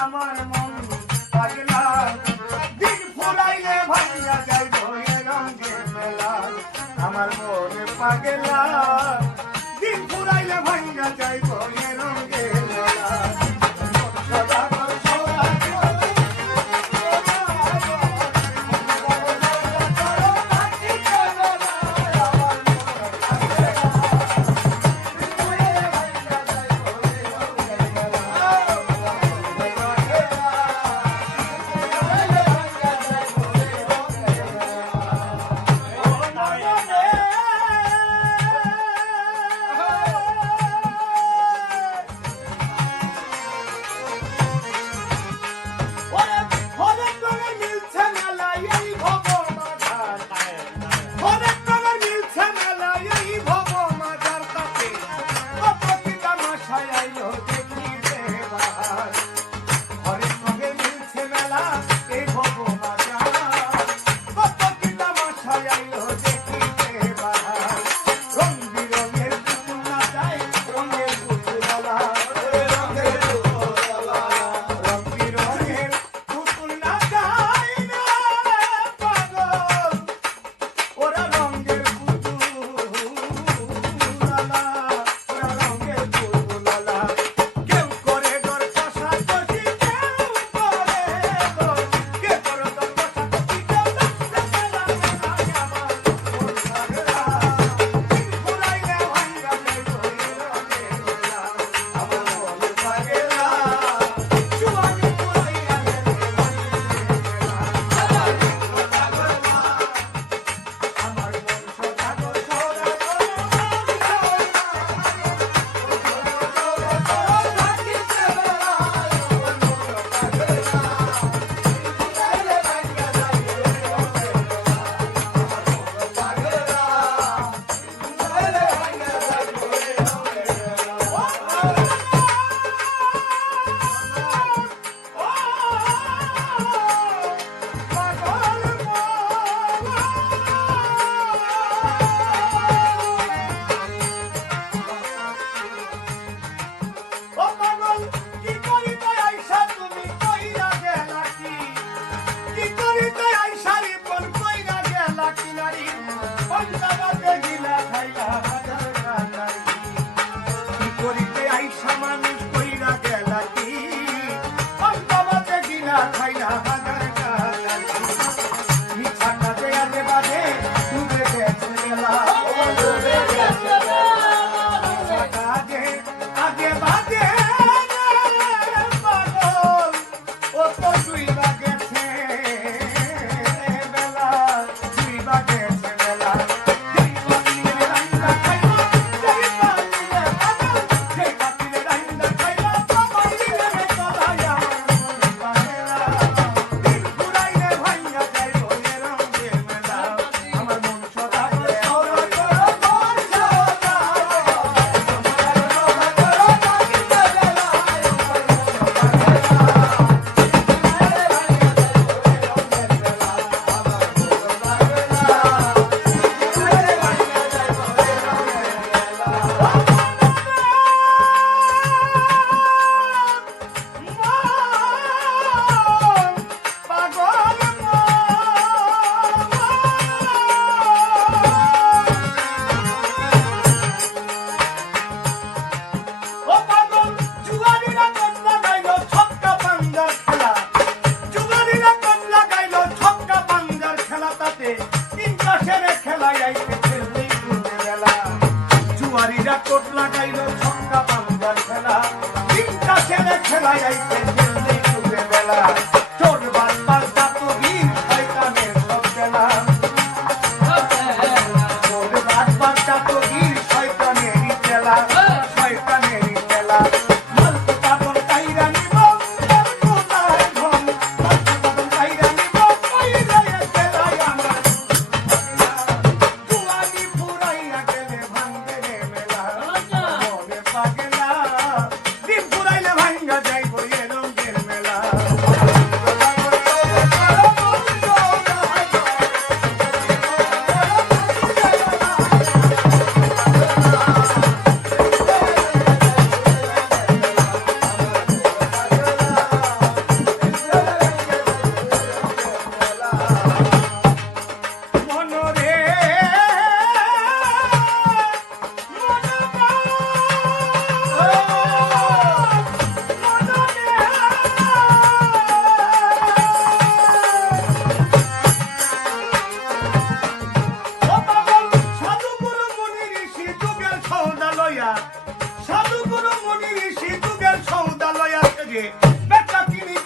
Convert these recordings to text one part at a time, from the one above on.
amor 太安逸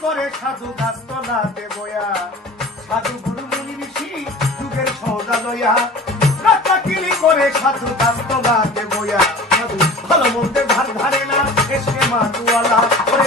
করে সাধু গাছতলা দেবয়া। সাধু গুরু মুনি ঋষি যুগের সৌদা বেচা কিনি করে সাধু গাছতলা দেবয়া। সাধু ভালো মন্দের ধার ধারে না, এসে মাতুয়ালা ওরে